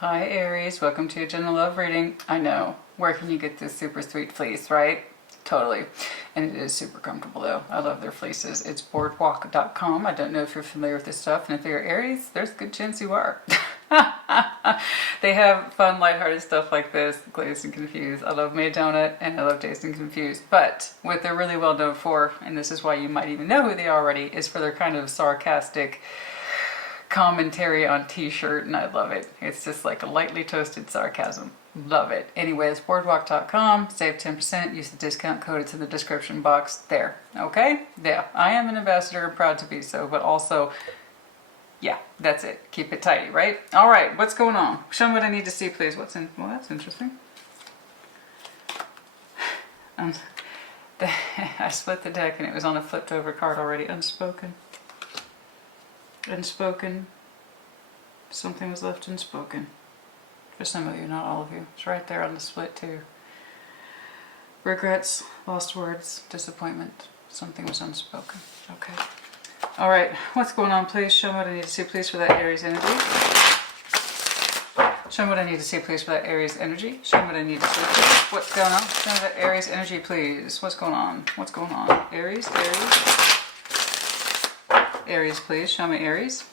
Hi Aries, welcome to your general love reading. I know, where can you get this super sweet fleece, right? Totally. And it is super comfortable though. I love their fleeces. It's boardwalk.com. I don't know if you're familiar with this stuff, and if you're Aries, there's a good chance you are. They have fun, lighthearted stuff like this, Glazed and Confused. I love Made Donut and I love Dazed and Confused. But what they're really well known for, and this is why you might even know who they are already, is for their kind of sarcastic commentary on t-shirt, and I love it. It's just like a lightly toasted sarcasm. Love it. Anyways, boardwalk.com, save 10%, use the discount code, it's in the description box there. Okay? Yeah, I am an ambassador and proud to be so, but also, yeah, that's it. Keep it tidy, right? All right, what's going on? Show me what I need to see, please. What's in? Well, that's interesting. I split the deck and it was on a flipped over card already. Unspoken. Unspoken. Something was left unspoken. For some of you, not all of you. It's right there on the split too. Regrets, lost words, disappointment. Something was unspoken. Okay. All right. What's going on, please? Show me what I need to see, please, for that Aries energy. Show me what I need to see, please, for that Aries energy. Show me what I need to see, please. What's going on? Show me that Aries energy, please. What's going on? What's going on? Aries, Aries. Aries, please. Show me Aries.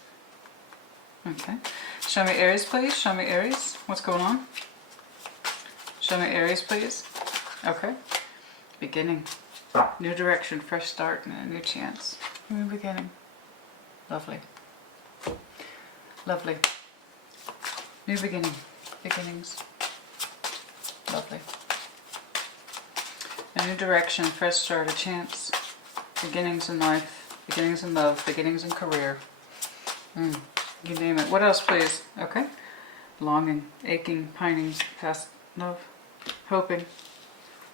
Okay. Show me Aries, please. Show me Aries. What's going on? Show me Aries, please. Okay. Beginning. New direction, fresh start, and a new chance. New beginning. Lovely. Lovely. New beginning. Beginnings. Lovely. A new direction, fresh start, a chance. Beginnings in life. Beginnings in love, beginnings in career. You name it. What else, please? Okay. Longing, aching, pining, past love, hoping,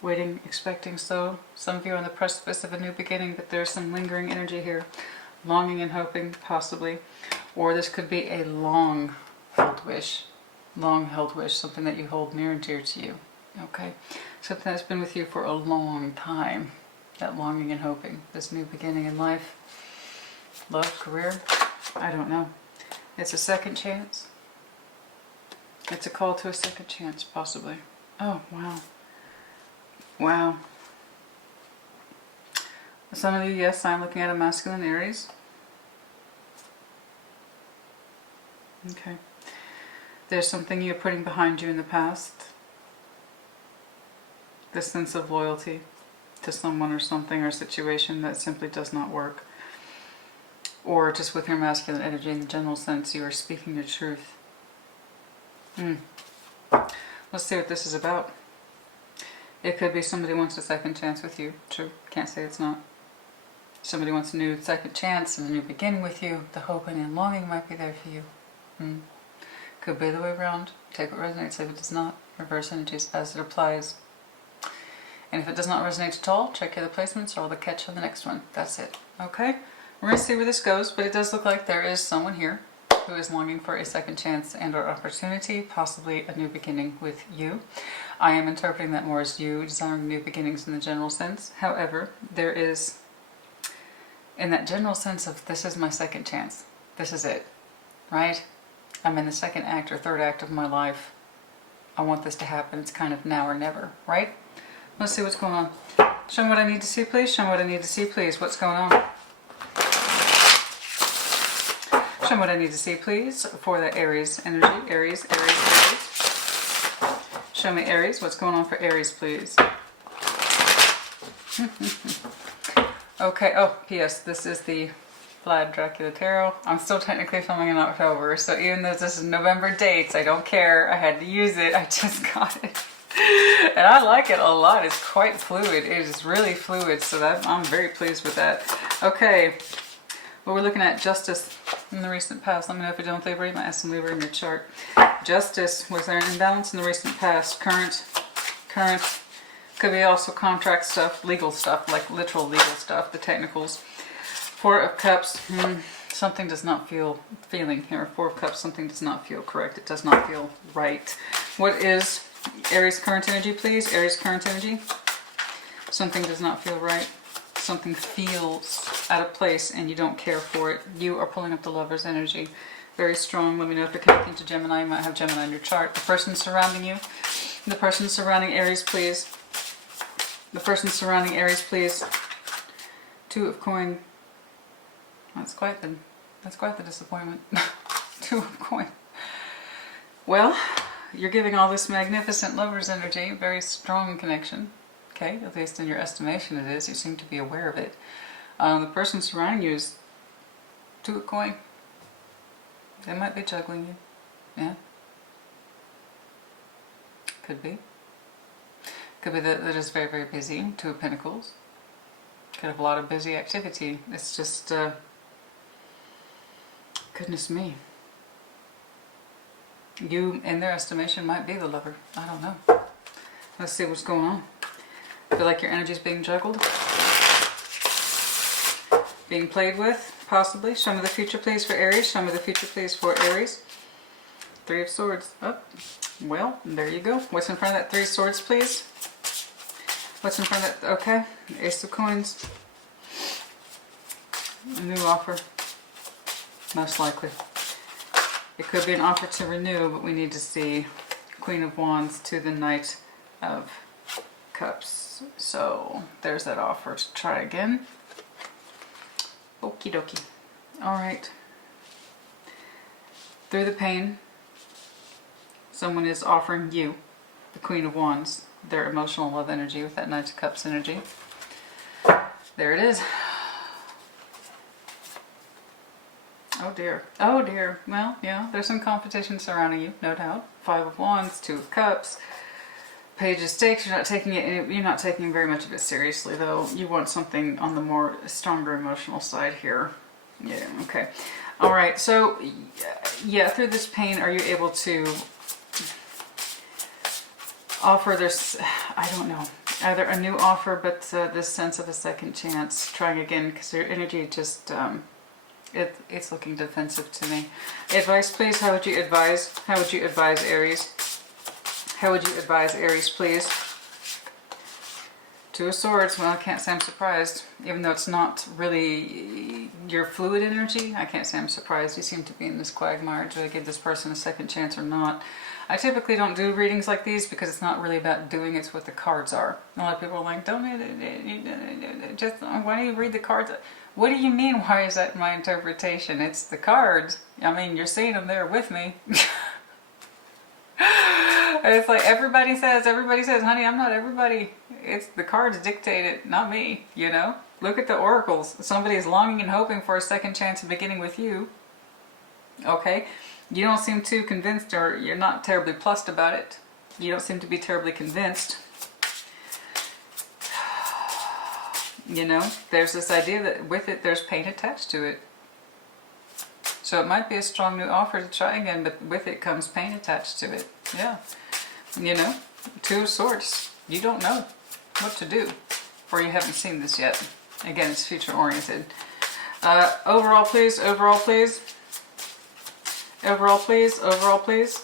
waiting, expecting. So some of you are on the precipice of a new beginning, but there's some lingering energy here. Longing and hoping, possibly. Or this could be a long-held wish. Long-held wish, something that you hold near and dear to you. Okay. Something that's been with you for a long time. That longing and hoping. This new beginning in life. Love, career, I don't know. It's a second chance. It's a call to a second chance, possibly. Oh, wow. Wow. Some of you, yes, I'm looking at a masculine Aries. Okay. There's something you're putting behind you in the past. This sense of loyalty to someone or something or situation that simply does not work. Or just with your masculine energy in the general sense, you are speaking your truth. Let's see what this is about. It could be somebody wants a second chance with you. True. Can't say it's not. Somebody wants a new second chance and a new beginning with you. The hoping and longing might be there for you. Could be the way around. Take what resonates, leave it does not. Reverse energies as it applies. And if it does not resonate at all, check your other placements or the catch on the next one. That's it. Okay? We're going to see where this goes, but it does look like there is someone here who is longing for a second chance and or opportunity, possibly a new beginning with you. I am interpreting that more as you desiring new beginnings in the general sense. However, there is, in that general sense of this is my second chance. This is it. Right? I'm in the second act or third act of my life. I want this to happen. It's kind of now or never. Right? Let's see what's going on. Show me what I need to see, please. Show me what I need to see, please. What's going on? Show me what I need to see, please, for the Aries energy. Aries, Aries, Aries. Show me Aries. What's going on for Aries, please? Okay. Oh, P.S. This is the Vlad Dracula Tarot. I'm still technically filming in October, so even though this is November dates, I don't care. I had to use it. I just got it. And I like it a lot. It's quite fluid. It is really fluid, so I'm very pleased with that. Okay. Well, we're looking at justice in the recent past. Let me know if you're dealing with Libra. You might have some Libra in your chart. Justice. Was there an imbalance in the recent past? Current. Could be also contract stuff, legal stuff, like literal legal stuff, the technicals. Four of Cups. Something does not feeling here. Four of Cups. Something does not feel correct. It does not feel right. What is Aries current energy, please? Aries current energy. Something does not feel right. Something feels out of place and you don't care for it. You are pulling up the Lover's energy. Very strong. Let me know if you're connecting to Gemini. You might have Gemini in your chart. The person surrounding you. The person surrounding Aries, please. The person surrounding Aries, please. Two of coin. That's quite the disappointment. Two of coin. Well, you're giving all this magnificent lover's energy. Very strong connection. Okay, at least in your estimation it is. You seem to be aware of it. The person surrounding you is two of coin. They might be juggling you. Yeah. Could be. Could be that they're just very, very busy. Two of Pentacles. Could have a lot of busy activity. It's just, goodness me. You, in their estimation, might be the lover. I don't know. Let's see what's going on. I feel like your energy is being juggled. Being played with, possibly. Show me the future, please, for Aries. Show me the future, please, for Aries. Three of Swords. Oh, well, there you go. What's in front of that Three of Swords, please? What's in front of that? Okay. Ace of Coins. A new offer. Most likely. It could be an offer to renew, but we need to see Queen of Wands to the Knight of Cups. So there's that offer to try again. Okie dokie. Alright. Through the pain, someone is offering you, the Queen of Wands, their emotional love energy with that Knight of Cups energy. There it is. Oh dear. Oh dear. Well, yeah, there's some competition surrounding you, no doubt. Five of Wands, Two of Cups, Page of Stakes. You're not taking very much of it seriously, though. You want something on the more stronger emotional side here. Yeah, okay. All right, so yeah, through this pain, are you able to offer this, I don't know, either a new offer, but this sense of a second chance, trying again, because your energy just, it's looking defensive to me. Advice, please. How would you advise? How would you advise Aries? How would you advise Aries, please? Two of Swords. Well, I can't say I'm surprised. Even though it's not really your fluid energy, I can't say I'm surprised. You seem to be in this quagmire. Do I give this person a second chance or not? I typically don't do readings like these because it's not really about doing, it's what the cards are. A lot of people are like, don't, just, why do you read the cards? What do you mean, why is that my interpretation? It's the cards. I mean, you're seeing them there with me. It's like everybody says, honey, I'm not everybody. It's the cards dictate it, not me, you know? Look at the oracles. Somebody is longing and hoping for a second chance of beginning with you. Okay? You don't seem too convinced, or you're not terribly plussed about it. You don't seem to be terribly convinced. You know, there's this idea that with it, there's pain attached to it. So it might be a strong new offer to try again, but with it comes pain attached to it. Yeah. You know, Two of Swords. You don't know what to do, or you haven't seen this yet. Again, it's future oriented. Overall, please. Overall, please. Overall, please. Overall, please.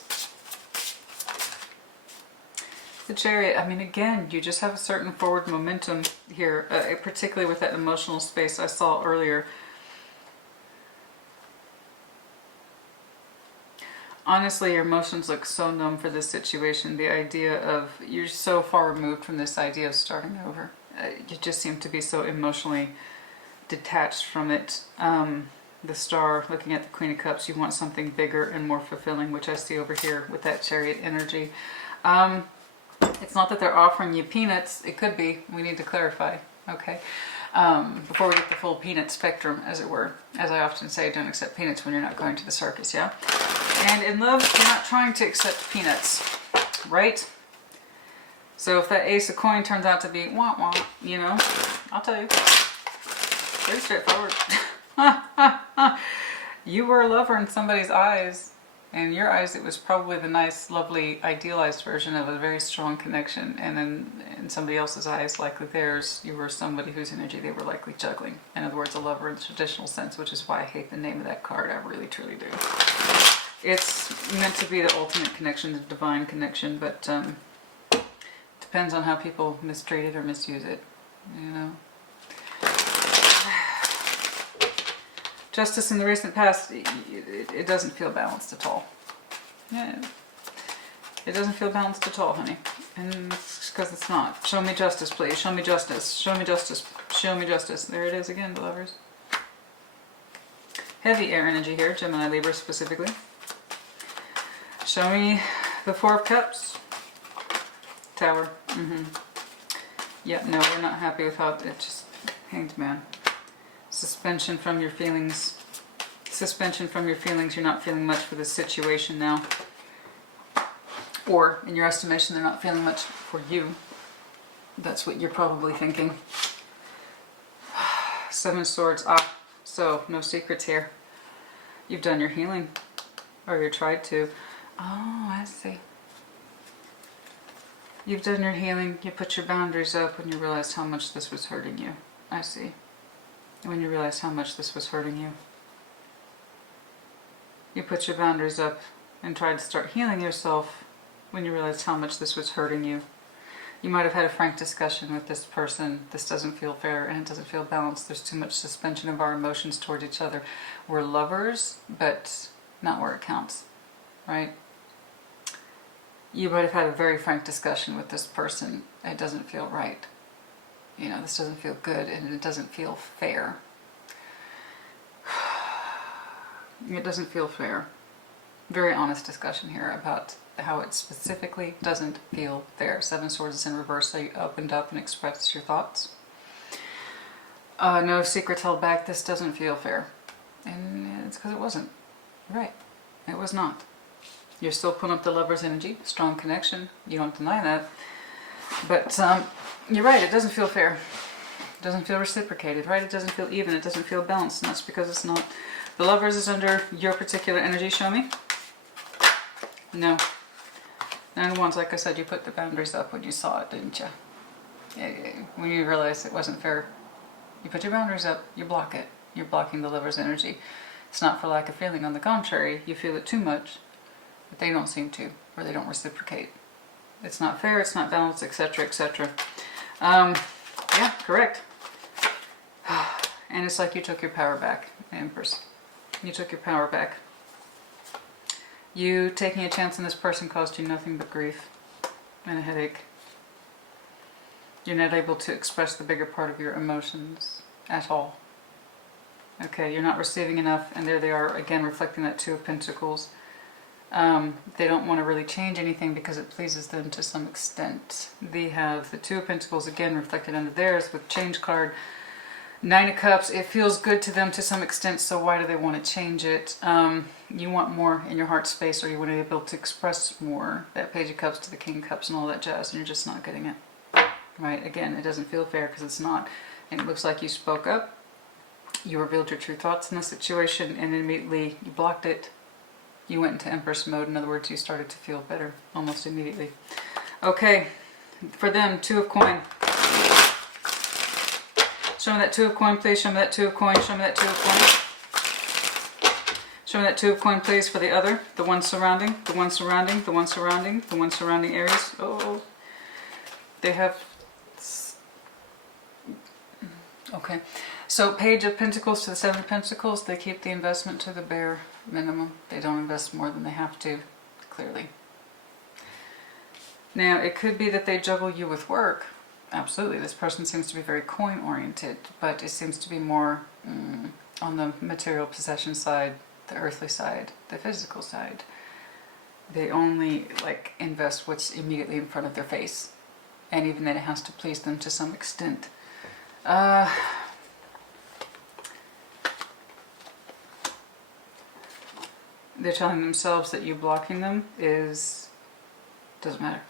The Chariot. I mean, again, you just have a certain forward momentum here, particularly with that emotional space I saw earlier. Honestly, your emotions look so numb for this situation. The idea of, you're so far removed from this idea of starting over. You just seem to be so emotionally detached from it. The Star, looking at the Queen of Cups, you want something bigger and more fulfilling, which I see over here with that Chariot energy. It's not that they're offering you peanuts. It could be. We need to clarify. Okay. Before we get the full peanut spectrum, as it were. As I often say, don't accept peanuts when you're not going to the circus, yeah? And in love, you're not trying to accept peanuts, right? So if that Ace of Coin turns out to be wah-wah, you know, I'll tell you. Pretty straightforward. You were a lover in somebody's eyes. In your eyes, it was probably the nice, lovely, idealized version of a very strong connection. And then in somebody else's eyes, likely theirs, you were somebody whose energy they were likely juggling. In other words, a lover in the traditional sense, which is why I hate the name of that card. I really, truly do. It's meant to be the ultimate connection, the divine connection, but depends on how people mistreat it or misuse it, you know. Justice in the recent past, it doesn't feel balanced at all. Yeah. It doesn't feel balanced at all, honey. And it's because it's not. Show me justice, please. Show me justice. Show me justice. Show me justice. There it is again, lovers. Heavy air energy here, Gemini, Libra specifically. Show me the Four of Cups. Tower. Yeah, no, we're not happy with how it just Hanged Man. Suspension from your feelings. Suspension from your feelings. You're not feeling much for this situation now. Or, in your estimation, they're not feeling much for you. That's what you're probably thinking. Seven of Swords. Ah, so, no secrets here. You've done your healing. Or you tried to. Oh, I see. You've done your healing. You put your boundaries up when you realized how much this was hurting you. I see. When you realized how much this was hurting you. You put your boundaries up and tried to start healing yourself when you realized how much this was hurting you. You might have had a frank discussion with this person. This doesn't feel fair and it doesn't feel balanced. There's too much suspension of our emotions towards each other. We're lovers, but not where it counts, right? You might have had a very frank discussion with this person. It doesn't feel right. You know, this doesn't feel good and it doesn't feel fair. It doesn't feel fair. Very honest discussion here about how it specifically doesn't feel fair. Seven Swords is in reverse, so you opened up and expressed your thoughts. No secrets held back. This doesn't feel fair. And it's because it wasn't. Right. It was not. You're still putting up the Lover's energy. Strong connection. You don't deny that. But you're right. It doesn't feel fair. It doesn't feel reciprocated, right? It doesn't feel even. It doesn't feel balanced. And that's because it's not. The Lovers is under your particular energy. Show me. No. Nine of Wands, like I said, you put the boundaries up when you saw it, didn't you? When you realized it wasn't fair, you put your boundaries up, you block it. You're blocking the Lover's energy. It's not for lack of feeling. On the contrary, you feel it too much, but they don't seem to, or they don't reciprocate. It's not fair, it's not balanced, etc., etc. Yeah, correct. And it's like you took your power back, Empress. You took your power back. You taking a chance on this person caused you nothing but grief and a headache. You're not able to express the bigger part of your emotions at all. Okay, you're not receiving enough, and there they are, again, reflecting that Two of Pentacles. They don't want to really change anything because it pleases them to some extent. They have the Two of Pentacles, again, reflected under theirs with change card. Nine of Cups, it feels good to them to some extent, so why do they want to change it? You want more in your heart space, or you want to be able to express more. That Page of Cups to the King of Cups and all that jazz, and you're just not getting it. Right? Again, it doesn't feel fair because it's not. And it looks like you spoke up. You revealed your true thoughts in the situation, and immediately you blocked it. You went into Empress mode. In other words, you started to feel better almost immediately. Okay, for them, Two of Coin. Show me that Two of Coin, please. Show me that Two of Coin. Show me that Two of Coin. Show me that Two of Coin, please, for the other. The one surrounding, the one surrounding, the one surrounding, the one surrounding Aries. Oh, they have... Okay. So Page of Pentacles to the Seven of Pentacles. They keep the investment to the bare minimum. They don't invest more than they have to, clearly. Now, it could be that they juggle you with work. Absolutely, this person seems to be very coin-oriented, but it seems to be more on the material possession side, the earthly side, the physical side. They only invest what's immediately in front of their face, and even then it has to please them to some extent. They're telling themselves that you blocking them doesn't matter.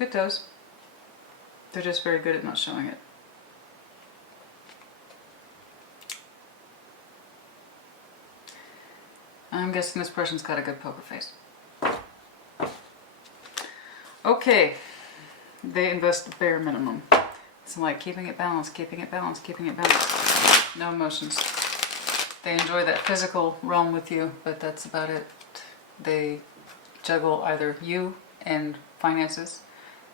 It does. They're just very good at not showing it. I'm guessing this person's got a good poker face. Okay. They invest the bare minimum. It's like keeping it balanced, keeping it balanced, keeping it balanced. No emotions. They enjoy that physical realm with you, but that's about it. They juggle either you and finances,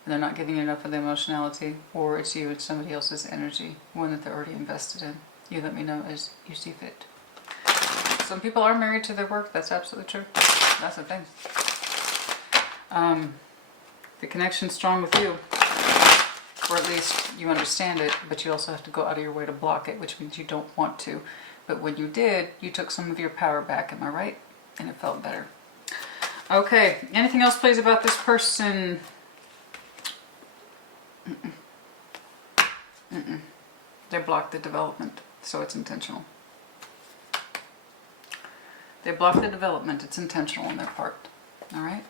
and they're not giving you enough of the emotionality, or it's you and somebody else's energy, one that they're already invested in. You let me know as you see fit. Some people are married to their work. That's absolutely true. That's the thing. The connection's strong with you. Or at least you understand it, but you also have to go out of your way to block it, which means you don't want to. But when you did, you took some of your power back, am I right? And it felt better. Okay, anything else please about this person? They blocked the development, so it's intentional. They blocked the development, it's intentional on their part. Alright?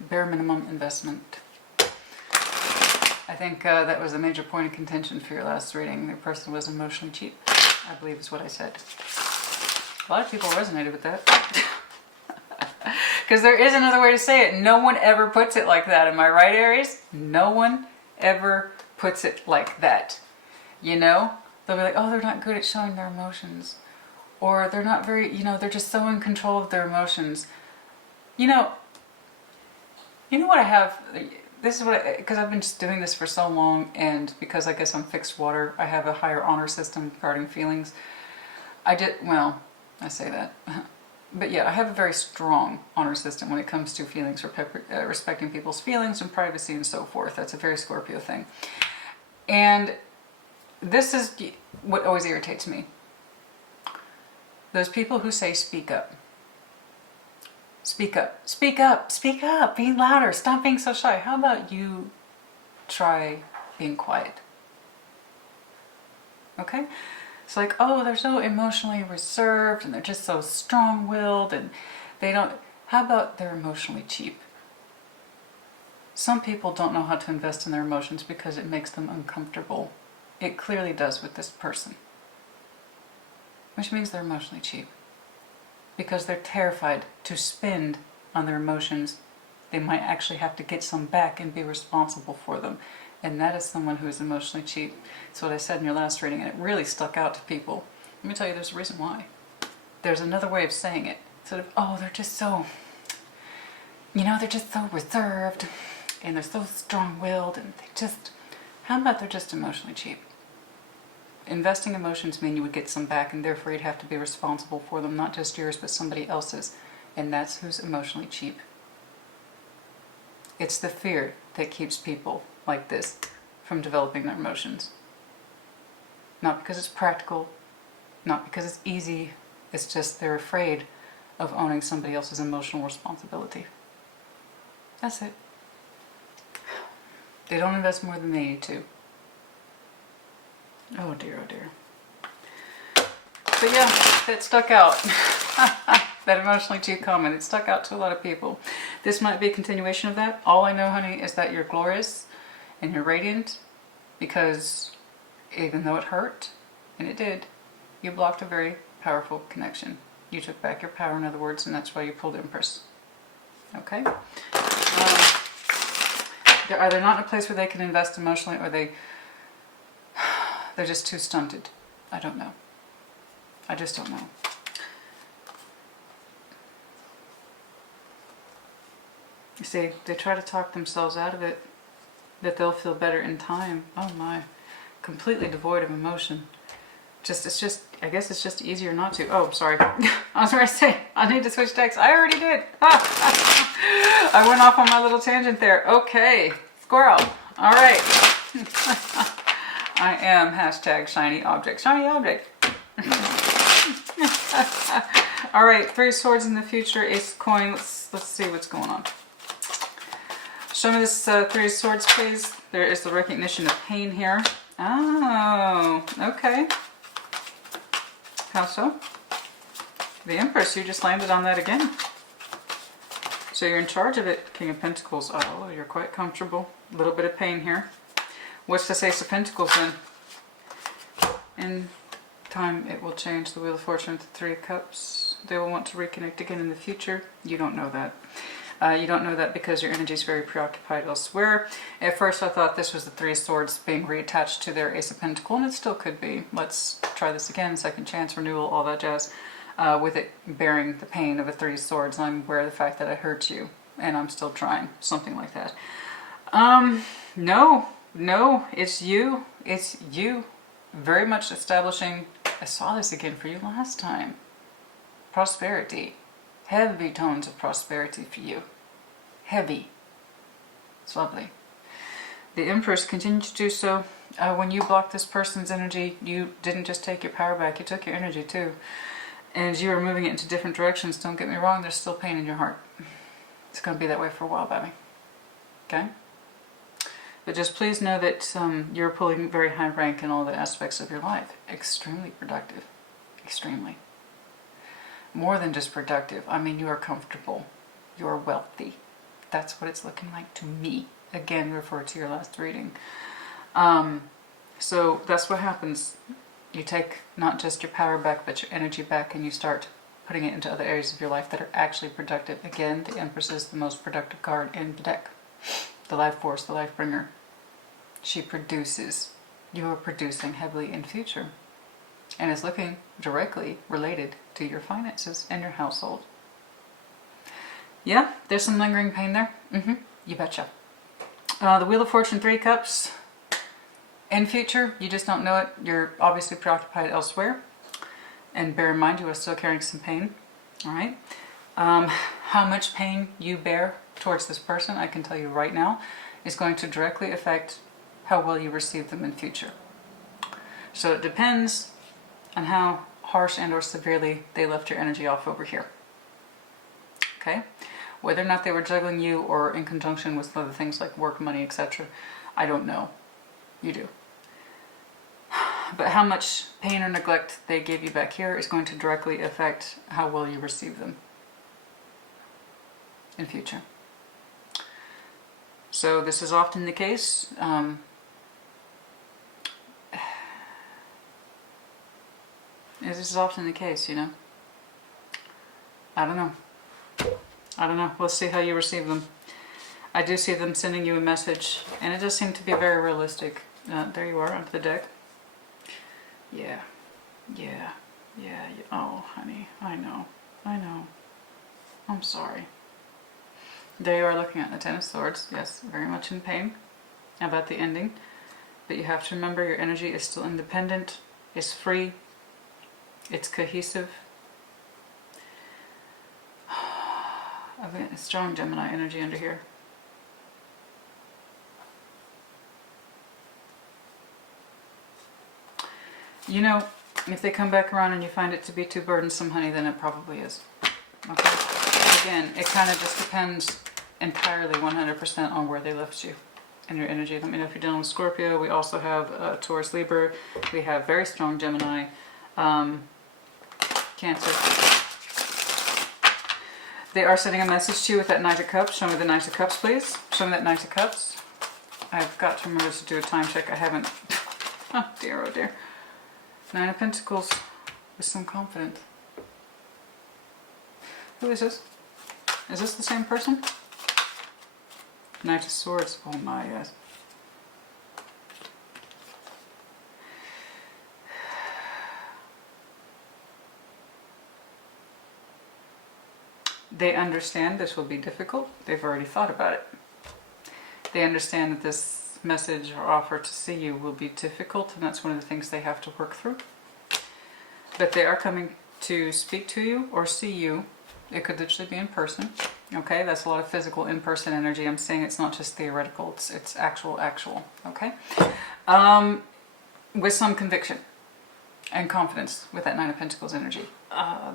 Bare minimum investment. I think that was a major point of contention for your last reading. The person was emotionally cheap, I believe is what I said. A lot of people resonated with that. Because there is another way to say it. No one ever puts it like that. Am I right, Aries? No one ever puts it like that. You know? They'll be like, oh, they're not good at showing their emotions. Or they're not very, you know, they're just so in control of their emotions. You know what I have? This is what because I've been just doing this for so long, and because I guess I'm fixed water, I have a higher honor system regarding feelings. I say that. But yeah, I have a very strong honor system when it comes to feelings, respecting people's feelings and privacy and so forth. That's a very Scorpio thing. And this is what always irritates me. Those people who say, speak up. Speak up, speak up, speak up, be louder, stop being so shy. How about you try being quiet? Okay? It's like, oh, they're so emotionally reserved and they're just so strong-willed and they don't... How about they're emotionally cheap? Some people don't know how to invest in their emotions because it makes them uncomfortable. It clearly does with this person. Which means they're emotionally cheap. Because they're terrified to spend on their emotions. They might actually have to get some back and be responsible for them. And that is someone who is emotionally cheap. That's what I said in your last reading, and it really stuck out to people. Let me tell you, there's a reason why. There's another way of saying it. Sort of, oh, they're just so, they're just so reserved, and they're so strong-willed, and they just, how about they're just emotionally cheap? Investing emotions mean you would get some back, and therefore you'd have to be responsible for them, not just yours, but somebody else's. And that's who's emotionally cheap. It's the fear that keeps people like this from developing their emotions. Not because it's practical, not because it's easy, it's just they're afraid of owning somebody else's emotional responsibility. That's it. They don't invest more than they need to. Oh dear, oh dear. But yeah, that stuck out. That emotionally cheap comment, it stuck out to a lot of people. This might be a continuation of that. All I know, honey, is that you're glorious and you're radiant, because even though it hurt, and it did, you blocked a very powerful connection. You took back your power, in other words, and that's why you pulled Empress. Okay? They're either not in a place where they can invest emotionally, or they're just too stunted. I don't know. I just don't know. You see, they try to talk themselves out of it, that they'll feel better in time. Oh my. Completely devoid of emotion. I guess it's just easier not to. Oh, sorry. I was going to say, I need to switch decks. I already did. I went off on my little tangent there. Okay. Squirrel. All right. I am #shiny object. Shiny object. All right. 3 swords in the future. Ace of coins. Let's see what's going on. Show me this 3 of swords, please. There is the recognition of pain here. Oh, okay. How so? The Empress, you just landed on that again. So you're in charge of it, King of Pentacles. Oh, you're quite comfortable. A little bit of pain here. What's this Ace of Pentacles then? In time, it will change. The Wheel of Fortune with the 3 of Cups. They will want to reconnect again in the future. You don't know that. You don't know that because your energy is very preoccupied elsewhere. At first I thought this was the 3 of Swords being reattached to their Ace of Pentacles, and it still could be. Let's try this again. Second chance, renewal, all that jazz. With it bearing the pain of a 3 of Swords, and I'm aware of the fact that I hurt you, and I'm still trying. Something like that. No, it's you. It's you. Very much establishing I saw this again for you last time. Prosperity. Heavy tones of prosperity for you. Heavy. It's lovely. The Empress continued to do so. When you blocked this person's energy, you didn't just take your power back, you took your energy too. And you were moving it into different directions. Don't get me wrong, there's still pain in your heart. It's going to be that way for a while, baby. Okay? But just please know that you're pulling very high rank in all the aspects of your life. Extremely productive. Extremely. More than just productive. I mean, you are comfortable. You're wealthy. That's what it's looking like to me. Again, refer to your last reading. So that's what happens. You take not just your power back, but your energy back, and you start putting it into other areas of your life that are actually productive. Again, the Empress is the most productive card in the deck. The life force, the life bringer. She produces. You are producing heavily in future. And is looking directly related to your finances and your household. Yeah, there's some lingering pain there. You betcha. The Wheel of Fortune, 3 cups. In future, you just don't know it. You're obviously preoccupied elsewhere. And bear in mind, you are still carrying some pain. Alright? How much pain you bear towards this person, I can tell you right now, is going to directly affect how well you receive them in future. So it depends on how harsh and or severely they left your energy off over here. Okay? Whether or not they were juggling you or in conjunction with other things like work, money, etc., I don't know. You do. But how much pain or neglect they gave you back here is going to directly affect how well you receive them in future. So this is often the case. This is often the case, you know. I don't know. I don't know. We'll see how you receive them. I do see them sending you a message, and it does seem to be very realistic. There you are, onto the deck. Yeah. Yeah. Yeah. Oh, honey. I know. I know. I'm sorry. There you are looking at the Ten of Swords. Yes, very much in pain about the ending. But you have to remember your energy is still independent. It's free. It's cohesive. I've got a strong Gemini energy under here. You know, if they come back around and you find it to be too burdensome, honey, then it probably is. Okay? Again, it kind of just depends entirely 100% on where they left you and your energy. Let me know if you're dealing with Scorpio. We also have Taurus, Libra. We have very strong Gemini, Cancer. They are sending a message to you with that Knight of Cups. Show me the Knight of Cups, please. Show me that Knight of Cups. I've got to remember to do a time check. I haven't. Oh dear, oh dear. Nine of Pentacles with some confidence. Who is this? Is this the same person? Knight of Swords. Oh my, yes. They understand this will be difficult. They've already thought about it. They understand that this message or offer to see you will be difficult, and that's one of the things they have to work through. But they are coming to speak to you or see you. It could literally be in person. Okay, that's a lot of physical in-person energy. I'm saying it's not just theoretical, it's actual. Okay? With some conviction and confidence with that Nine of Pentacles energy.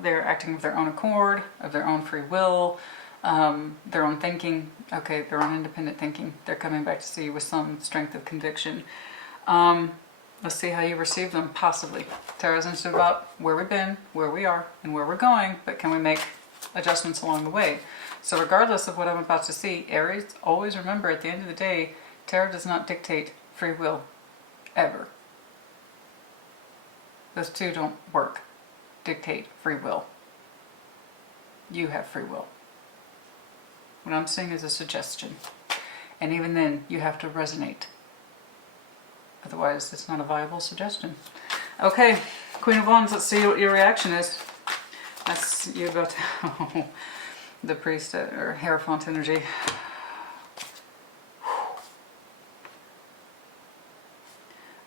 They're acting of their own accord, of their own free will, their own thinking. Okay, their own independent thinking. They're coming back to see you with some strength of conviction. Let's see how you receive them, possibly. Tarot isn't about where we've been, where we are, and where we're going, but can we make adjustments along the way? So regardless of what I'm about to see, Aries, always remember at the end of the day, Tarot does not dictate free will, ever. Those two don't work. Dictate free will. You have free will. What I'm saying is a suggestion. And even then, you have to resonate. Otherwise, it's not a viable suggestion. Okay, Queen of Wands, let's see what your reaction is. That's you about to, oh, the Priest or Hierophant energy.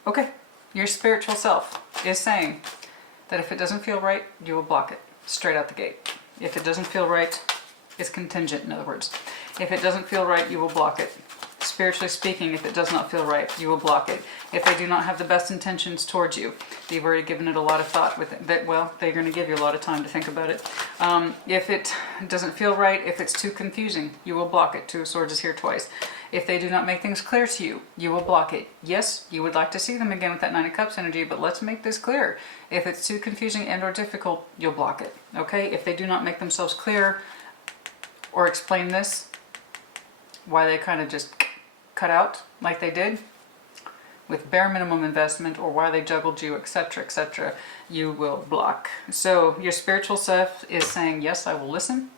Okay, your spiritual self is saying, that if it doesn't feel right, you will block it straight out the gate. If it doesn't feel right, it's contingent, in other words. If it doesn't feel right, you will block it. Spiritually speaking, if it does not feel right, you will block it. If they do not have the best intentions towards you, you've already given it a lot of thought with it, that, well, they're going to give you a lot of time to think about it. If it doesn't feel right, if it's too confusing, you will block it. Two of Swords is here twice. If they do not make things clear to you, you will block it. Yes, you would like to see them again with that Nine of Cups energy, but let's make this clear. If it's too confusing and or difficult, you'll block it. Okay? If they do not make themselves clear or explain this, why they kind of just cut out like they did with bare minimum investment, or why they juggled you, etc., you will block. So your spiritual self is saying, yes, I will listen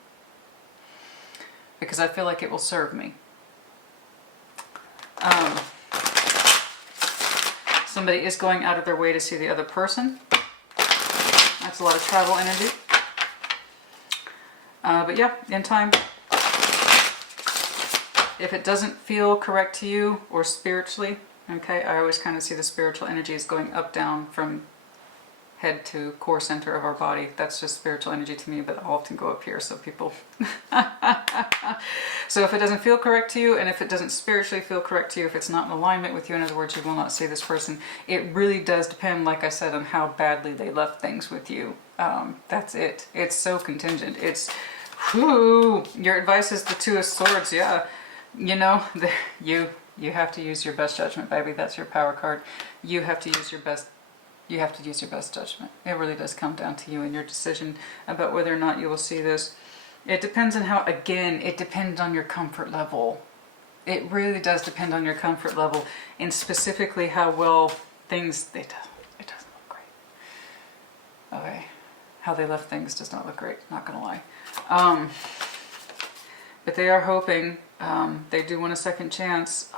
because I feel like it will serve me. Somebody is going out of their way to see the other person. That's a lot of travel energy. But yeah, in time, if it doesn't feel correct to you or spiritually, okay, I always kind of see the spiritual energy is going up, down from head to core center of our body. That's just spiritual energy to me, but I'll often go up here, so people... So if it doesn't feel correct to you, and if it doesn't spiritually feel correct to you, if it's not in alignment with you, in other words, you will not see this person. It really does depend, like I said, on how badly they left things with you. That's it. It's so contingent. It's, whoo, your advice is the Two of Swords, yeah. You know, you have to use your best judgment, baby. That's your power card. You have to use your best. You have to use your best judgment. It really does come down to you and your decision about whether or not you will see this. It depends on how, again, it depends on your comfort level. It really does depend on your comfort level, and specifically how well things, it doesn't look great. Okay, how they left things does not look great, not gonna lie. But they are hoping, they do want a second chance.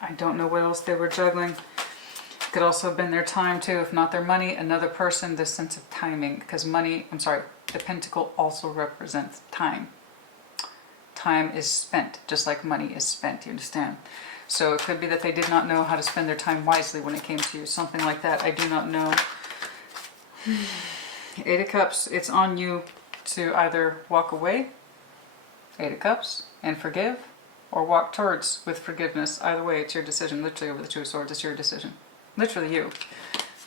I don't know what else they were juggling. Could also have been their time too, if not their money, another person, this sense of timing, because money, I'm sorry, the pentacle also represents time. Time is spent, just like money is spent, you understand? So it could be that they did not know how to spend their time wisely when it came to you, something like that, I do not know. Eight of Cups, it's on you to either walk away, Eight of Cups, and forgive, or walk towards with forgiveness. Either way, it's your decision. Literally over the Two of Swords, it's your decision. Literally you.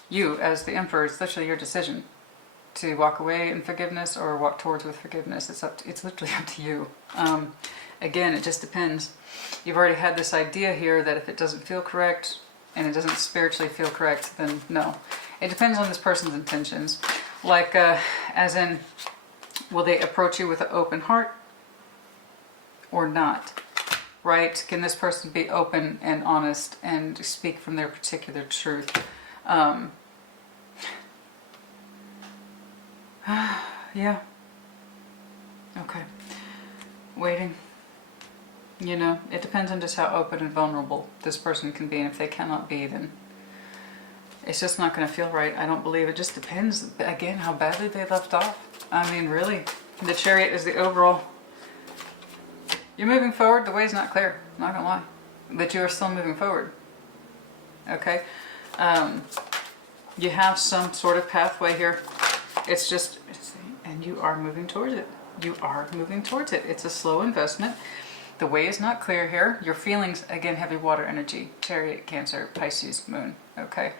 You, as the Emperor, it's literally your decision to walk away in forgiveness or walk towards with forgiveness. It's literally up to you. Again, it just depends. You've already had this idea here that if it doesn't feel correct and it doesn't spiritually feel correct, then no. It depends on this person's intentions. Like, as in, will they approach you with an open heart or not? Right? Can this person be open and honest and speak from their particular truth? Yeah. Okay. Waiting. You know, it depends on just how open and vulnerable this person can be, and if they cannot be, then it's just not going to feel right. I don't believe. It just depends, again, how badly they left off. I mean, really. The Chariot is the overall. You're moving forward. The way's not clear. I'm not gonna lie, but you are still moving forward. Okay, you have some sort of pathway here. It's just, and you are moving towards it. You are moving towards it. It's a slow investment. The way is not clear here. Your feelings, again, heavy water energy. Chariot, Cancer, Pisces, Moon. Okay.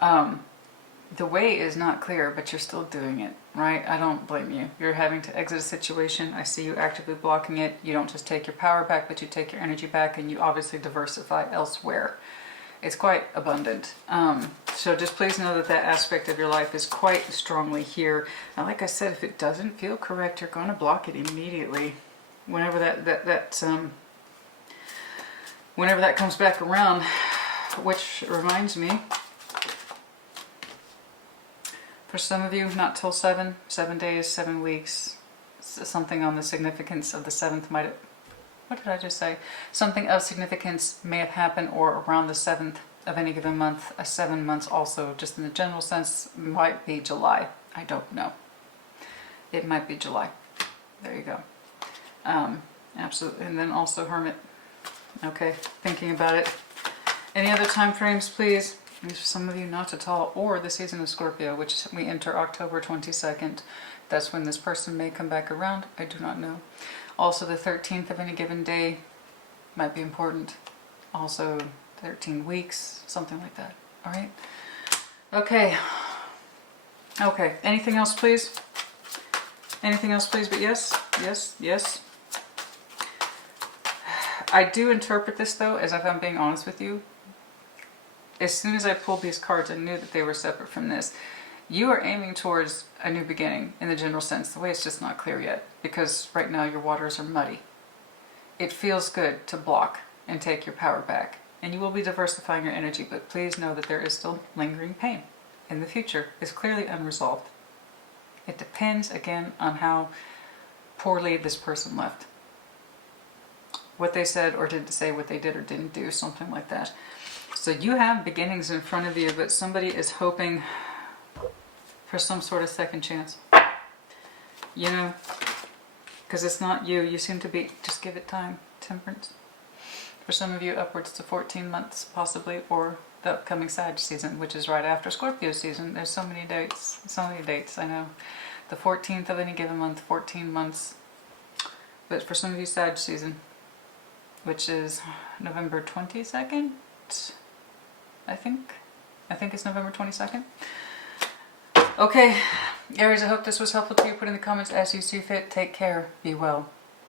The way is not clear, but you're still doing it, right? I don't blame you. You're having to exit a situation. I see you actively blocking it. You don't just take your power back, but you take your energy back, and you obviously diversify elsewhere. It's quite abundant. So just please know that that aspect of your life is quite strongly here. And like I said, if it doesn't feel correct, you're going to block it immediately. Whenever whenever that comes back around, which reminds me, for some of you, not till 7 days, 7 weeks, something on the significance of the 7th might have, what did I just say? Something of significance may have happened, or around the 7th of any given month. 7 months also, just in the general sense, might be July. I don't know. It might be July. There you go. Absolutely. And then also Hermit. Okay, thinking about it. Any other time frames, please? Maybe for some of you, not at all. Or the season of Scorpio, which we enter October 22nd. That's when this person may come back around. I do not know. Also, the 13th of any given day might be important. Also, 13 weeks, something like that. All right? Okay. Okay. Anything else, please? Anything else, please? But yes, yes, yes. I do interpret this, though, as if I'm being honest with you. As soon as I pulled these cards, I knew that they were separate from this. You are aiming towards a new beginning in the general sense. The way it's just not clear yet, because right now your waters are muddy. It feels good to block and take your power back. And you will be diversifying your energy, but please know that there is still lingering pain in the future. It's clearly unresolved. It depends, again, on how poorly this person left. What they said or didn't say, what they did or didn't do, something like that. So you have beginnings in front of you, but somebody is hoping for some sort of second chance. You know, because it's not you. You seem to be, just give it time. Temperance. For some of you, upwards to 14 months, possibly, or the upcoming Sag season, which is right after Scorpio season. There's so many dates. So many dates, I know. The 14th of any given month, 14 months. But for some of you, Sag season, which is November 22nd, I think. I think it's November 22nd. Okay, Aries, I hope this was helpful to you. Put in the comments as you see fit. Take care. Be well.